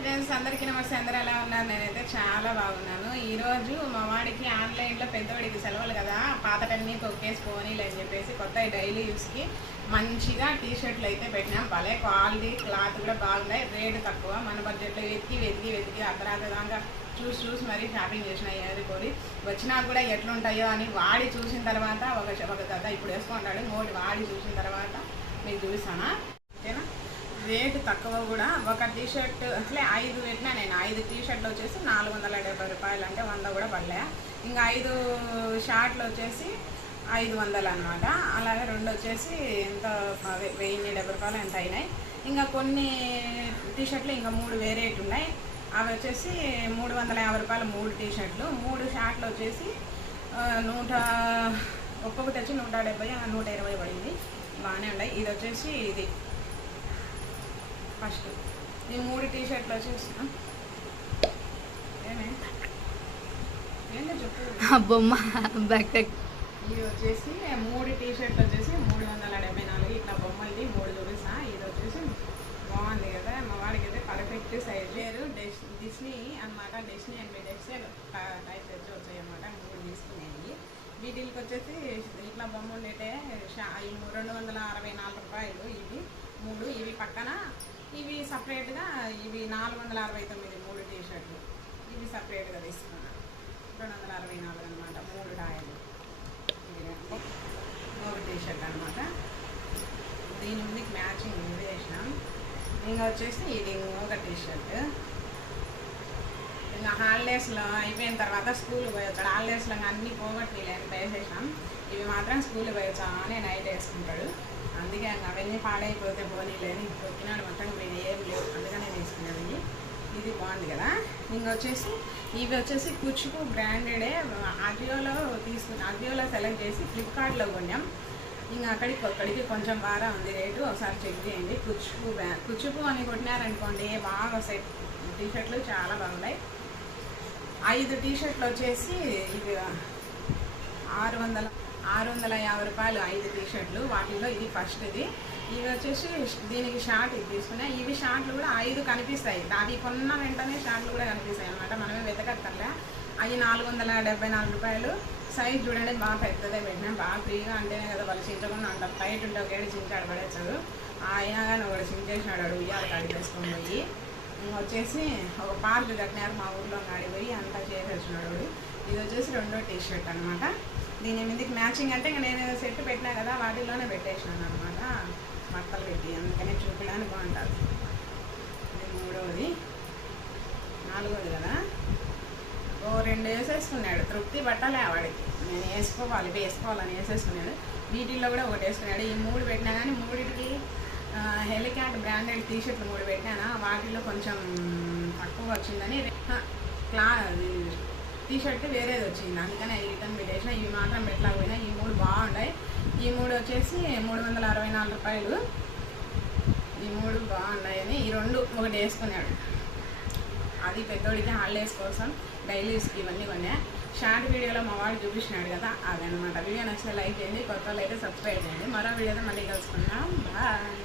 Friends అందరికీ నమస్తే అందరూ ఎలా ఉన్నారు? నేనైతే చాలా బాగున్నాను. ఈరోజు మా వాడికి ఆన్లైన్లో పెద్దవాడికి సెలవులు కదా పాతటన్నీ తొక్కేసుకొని అని చెప్పేసి కొత్త డైలీ యూస్కి మంచిగా టీ షర్ట్లు అయితే పెట్టినాం. భలే క్వాలిటీ క్లాత్ కూడా బాగున్నాయి. రేటు తక్కువ. మన బడ్జెట్లో వెతికి వెతికి వెతికి అర్ధరాత్రి దాకా చూసి చూసి మరీ షాపింగ్ చేసిన ఏది కోరి వచ్చినా కూడా ఎట్లుంటాయో అని వాడి చూసిన తర్వాత ఒక ఒక కథ ఇప్పుడు వేసుకుంటాడు. మోటి వాడి చూసిన తర్వాత మీకు చూపిస్తానా? రేటు తక్కువ కూడా. ఒక టీ షర్ట్ అట్లే ఐదు పెట్టినా నేను ఐదు టీ షర్ట్లు వచ్చేసి నాలుగు వందల డెబ్బై రూపాయలు అంటే వంద కూడా పడలే. ఇంకా ఐదు షార్ట్లు వచ్చేసి ఐదు వందలు అనమాట అలాగే రెండు వచ్చేసి ఎంత అదే వెయ్యి డెబ్బై రూపాయలు ఎంత అయినాయి. ఇంకా కొన్ని టీ షర్ట్లు ఇంకా మూడు వేరే ఉన్నాయి. అవి వచ్చేసి మూడు వందల యాభై రూపాయలు మూడు టీ షర్ట్లు మూడు షార్ట్లు వచ్చేసి నూట ఒక్కొక్కటి వచ్చి నూట డెబ్బై నూట ఇరవై పడింది. బాగానే ఉన్నాయి. ఇది వచ్చేసి ఇది. ఫస్ట్. ఈ మూడు టీ షర్ట్లు వచ్చేసి ఆ? ఏమే? ఏంటో చెప్పు ఆ బొమ్మ బ్యాక్ ఇది వచ్చేసి మూడు టీ షర్ట్ వచ్చేసి మూడు వందల డెబ్బై నాలుగు. ఇట్లా బొమ్మలది మూడు చూపిస్తా. ఇది వచ్చేసి బాగుంది కదా. మా వాడికి అయితే పర్ఫెక్ట్ సైజ్ డెస్ డిస్నీ అనమాట డిస్నీ అండ్ డెక్సెల్ టైప్ వచ్చి వచ్చాయి అనమాట మూడు తీసుకునేవి. వీటికి వచ్చేసి ఇట్లా బొమ్మ ఉండేటే రెండు వందల అరవై నాలుగు రూపాయలు. ఇవి మూడు. ఇవి పక్కన ఇవి సపరేట్గా ఇవి నాలుగు వందల అరవై తొమ్మిది మూడు టీ షర్ట్లు ఇవి సపరేట్గా తీసుకున్నాను. రెండు వందల అరవై నాలుగు అనమాట మూడు డాయలు. మూడు టీ షర్ట్ అనమాట దీని ముందుకి మ్యాచింగ్ ఇది వేసినాం ఇంకా వచ్చేసి ఇది ఒక టీ షర్ట్ ఇంకా హాలిడేస్లో అయిపోయిన తర్వాత స్కూల్ పోయొచ్చాడు. హాలిడేస్లో అన్నీ పోగొట్టి లేని వేసేసినాం ఇవి మాత్రం స్కూల్ పోయొచ్చా అని నైట్ వేసుకుంటాడు. అందుకే ఇంకా అవన్నీ పాడైపోతే పోనీ లేని తొక్కినాడు మొత్తం మీరు ఏం లేవు అందుకనే తీసుకున్నాను ఇవి ఇది బాగుంది కదా. ఇంకా వచ్చేసి ఇవి వచ్చేసి కుచ్చుకు బ్రాండెడే అజియోలో తీసుకుని అజియోలో సెలెక్ట్ చేసి ఫ్లిప్కార్ట్లో కొన్నాం. ఇంకా అక్కడికి అక్కడికి కొంచెం బాగా ఉంది రేటు ఒకసారి చెక్ చేయండి. కుచ్చుకు బ్రా కుచ్చుకు అని కొట్టినారనుకోండి బాగా సెట్ టీ షర్ట్లు చాలా బాగున్నాయి. ఐదు టీ షర్ట్లు వచ్చేసి ఇది ఆరు వందల ఆరు వందల యాభై రూపాయలు ఐదు టీ షర్ట్లు వాటిల్లో ఇది ఫస్ట్ ఇది. ఇవి వచ్చేసి దీనికి షార్ట్ ఇది తీసుకున్నా ఇవి షార్ట్లు కూడా ఐదు కనిపిస్తాయి. అవి కొన్న వెంటనే షార్ట్లు కూడా కనిపిస్తాయి అనమాట మనమే వెతకక్కర్లే. అవి నాలుగు వందల డెబ్బై నాలుగు రూపాయలు. సైజ్ చూడండి బాగా పెద్దదే పెట్టినా. బాగా ఫ్రీగా అంటేనే కదా వాళ్ళు చించకుండా అంటారు. టైట్ ఉంటే ఒకేడు చించాడు పడేస్తాడు అయినా కానీ ఒకటి చించేసినాడు వాడు ఉయ్యాల కాడిపేసుకొని పోయి. వచ్చేసి ఒక పార్క్ కట్టినారు మా ఊర్లో కాడి పోయి అంతా చేసేసినాడు ఇది వచ్చేసి రెండో టీ షర్ట్ అనమాట దీని మీదకి మ్యాచింగ్ అంటే ఇంకా నేను సెట్ పెట్టినా కదా వాటిలోనే పెట్టేసినాను అనమాట బట్టలు పెట్టి అందుకనే చూపించడానికి బాగుంటుంది ఇది మూడవది నాలుగోది కదా? ఓ రెండు వేసేసుకున్నాడు. తృప్తి బట్టలే వాడికి నేను వేసుకోవాలి వేసుకోవాలని వేసేసుకున్నాడు. వీటిల్లో కూడా ఒకటి వేసుకున్నాడు. ఈ మూడు పెట్టినా కానీ మూడింటికి హెలికాట్ బ్రాండెడ్ టీషర్ట్లు మూడు పెట్టినా వాటిల్లో కొంచెం తక్కువ వచ్చిందని క్లా టీషర్ట్ వేరేది వచ్చింది. అందుకని రిటర్న్ పెట్టేసిన. ఇవి మాత్రం పెట్టలేకపోయినా ఈ బాగున్నాయి. ఈ మూడు వచ్చేసి మూడు వందల అరవై నాలుగు రూపాయలు. ఈ మూడు బాగున్నాయని ఈ రెండు ఒకటి వేసుకున్నాడు. అది పెద్దోడికి హాలిడేస్ కోసం డైలీస్కి ఇవన్నీ కొన్నా. షార్ట్ వీడియోలో మా వాడు చూపించినాడు కదా అదనమాట. వీడియో నచ్చితే లైక్ చేయండి కొత్త వాళ్ళు అయితే సబ్స్క్రైబ్ చేయండి. మరో వీడియోతో మళ్ళీ కలుసుకుందాం. బాయ్.